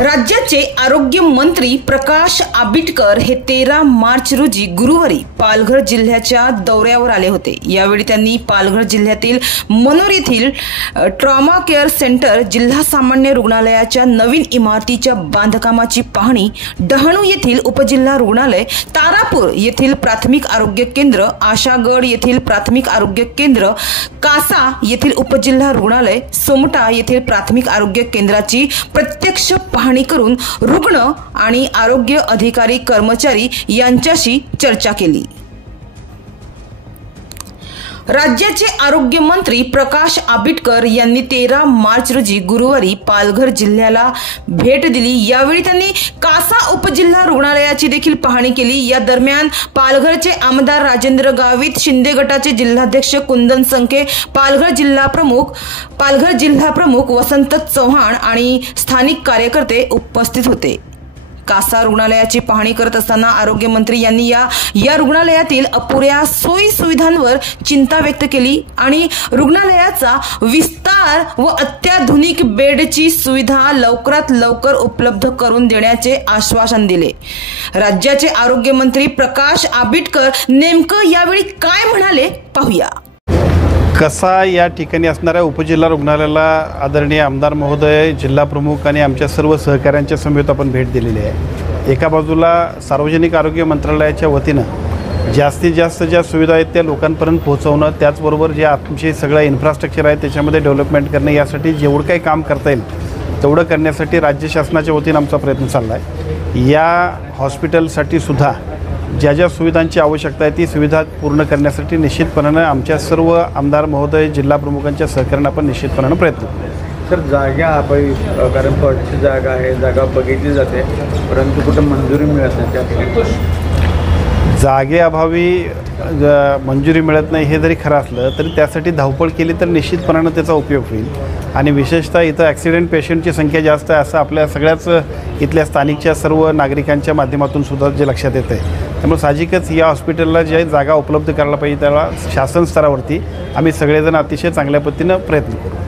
राज्याचे आरोग्य मंत्री प्रकाश आंबेडकर हे 13 मार्च रोजी गुरुवारी पालघर जिल्ह्याच्या दौऱ्यावर आले होते। यावेळी त्यांनी पालघर जिल्ह्यातील मनोर येथील ट्रॉमा केअर सेंटर, जिल्हा सामान्य रुग्णालयाच्या नवीन इमारतीच्या बांधकामाची पाहणी, डहाणू येथील उपजिल्हा रुग्णालय, तारापूर येथील प्राथमिक आरोग्य केंद्र, आशागड येथील प्राथमिक आरोग्य केंद्र, कासा येथील उपजिल्हा रुग्णालय, सोमटा येथील प्राथमिक आरोग्य केंद्राची प्रत्यक्ष पाहणी करून रुग्ण आणि आरोग्य अधिकारी कर्मचारी यांच्याशी चर्चा केली। राज्याचे आरोग्य मंत्री प्रकाश आंबेडकर यांनी 13 मार्च रोजी गुरुवारी पालघर जिल्ह्याला भेट दिली। यावेळी त्यांनी कासा उपजिल्हा रुग्णालयाची देखील पाहणी केली। या दरम्यान पालघरचे आमदार राजेंद्र गावित, शिंदे गटाचे जिल्हाध्यक्ष कुंदन संखे, पालघर जिल्हा प्रमुख वसंत चव्हाण आणि स्थानिक कार्यकर्ते उपस्थित होते। कासा रुग्णालयाची पाहणी करत असताना आरोग्य मंत्री यांनी या रुग्णालयातील अपुऱ्या सोयी सुविधांवर चिंता व्यक्त केली आणि रुग्णालयाचा विस्तार व अत्याधुनिक बेडची सुविधा लवकरात लवकर उपलब्ध करून देण्याचे आश्वासन दिले। राज्याचे आरोग्य मंत्री प्रकाश आंबेडकर नेमकं यावेळी काय म्हणाले पाहूया। कसा या ठिकाणी असणाऱ्या उपजिल्हा रुग्णालयाला आदरणीय आमदार महोदय, जिल्हा प्रमुख आणि आमच्या सर्व सहकाऱ्यांच्या समवेत आपण भेट दिलेली आहे। एका बाजूला सार्वजनिक आरोग्य मंत्रालयाच्या वतीनं जास्तीत जास्त ज्या सुविधा आहेत त्या लोकांपर्यंत पोहोचवणं, त्याचबरोबर जे आमचे सगळं इन्फ्रास्ट्रक्चर आहे त्याच्यामध्ये डेव्हलपमेंट करणे, यासाठी जेवढं काही काम करता येईल तेवढं करण्यासाठी राज्य शासनाच्या वतीनं आमचा प्रयत्न चालला आहे। या हॉस्पिटलसाठी सुद्धा ज्या ज्या सुविधांची आवश्यकता आहे ती सुविधा पूर्ण करण्यासाठी निश्चितपणानं आमच्या सर्व आमदार महोदय, जिल्हा प्रमुखांच्या सहकार्यानं आपण निश्चितपणानं प्रयत्न करू। सर, जागा अभावी, कारण पडची जागा आहे, जागा बघितली जाते परंतु कुठं मंजुरी मिळत नाही। जागेअभावी मंजुरी मिळत नाही हे जरी खरं असलं तरी त्यासाठी धावपळ केली तर निश्चितपणानं त्याचा उपयोग होईल। आणि विशेषतः इथं ॲक्सिडेंट पेशंटची संख्या जास्त आहे असं आपल्या सगळ्याच इथल्या स्थानिकच्या सर्व नागरिकांच्या माध्यमातून सुद्धा जे लक्षात येतं आहे। त्यामुळे साहजिकच या हॉस्पिटलला ज्या जागा उपलब्ध करायला पाहिजे त्याला शासन स्तरावरती आम्ही सगळेजण अतिशय चांगल्या पद्धतीनं प्रयत्न करू।